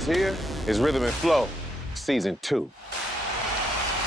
This here is Rhythm and Flow, Season 2.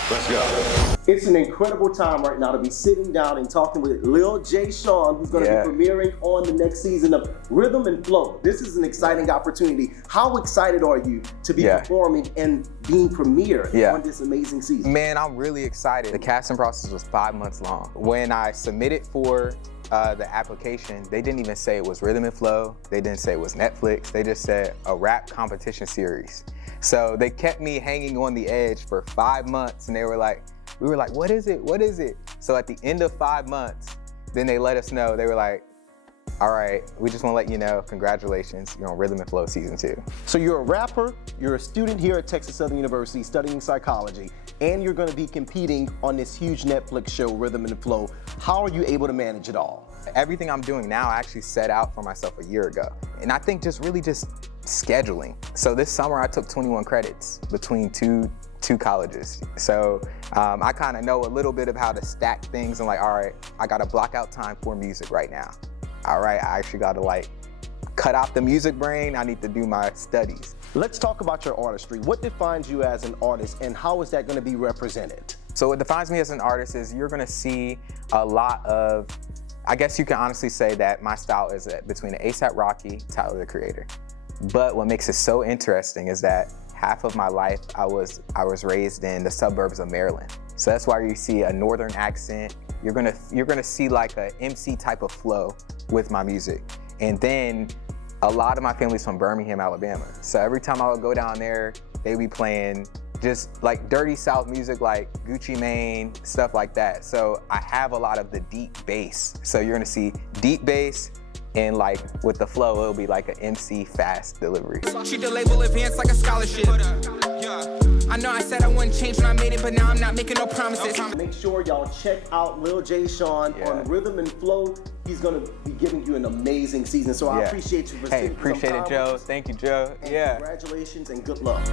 Let's go. It's an incredible time right now to be sitting down and talking with Lil JSean, who's going to be premiering on the next season of Rhythm and Flow. This is an exciting opportunity. How excited are you to be performing and being premiered on this amazing season? Man, I'm really excited. The casting process was 5 months long. When I submitted for the application, they didn't even say it was Rhythm and Flow. They didn't say it was Netflix. They just said a rap competition series. So they kept me hanging on the edge for 5 months, and we were like, what is it? What is it? So at the end of 5 months, then they let us know. They were like, all right, we just want to let you know, congratulations, you're on Rhythm and Flow Season 2. So you're a rapper, you're a student here at Texas Southern University studying psychology, and you're going to be competing on this huge Netflix show, Rhythm and Flow. How are you able to manage it all? Everything I'm doing now, I actually set out for myself a year ago. And I think just scheduling. So this summer I took 21 credits between two colleges. So I kind of know a little bit of how to stack things and like, all right, I got to block out time for music right now. All right, I actually got to cut out the music brain. I need to do my studies. Let's talk about your artistry. What defines you as an artist and how is that going to be represented? So what defines me as an artist is you're going to see a lot of, I guess you can honestly say that my style is between A$AP Rocky, Tyler the Creator. But what makes it so interesting is that half of my life I was raised in the suburbs of Maryland. So that's why you see a northern accent. You're gonna see like a MC type of flow with my music. And then a lot of my family's from Birmingham, Alabama. So every time I would go down there, they'd be playing just like dirty South music, like Gucci Mane, stuff like that. So I have a lot of the deep bass. So you're gonna see deep bass, and with the flow, it'll be like an MC fast delivery. Treat the label advance like a scholarship. I know I said I wouldn't change when I made it, but now I'm not making no promises. Make sure y'all check out Lil JSean on Rhythm and Flow. He's gonna be giving you an amazing season. So I appreciate you for Hey, appreciate it, Joe. Thank you, Joe. And congratulations and good luck.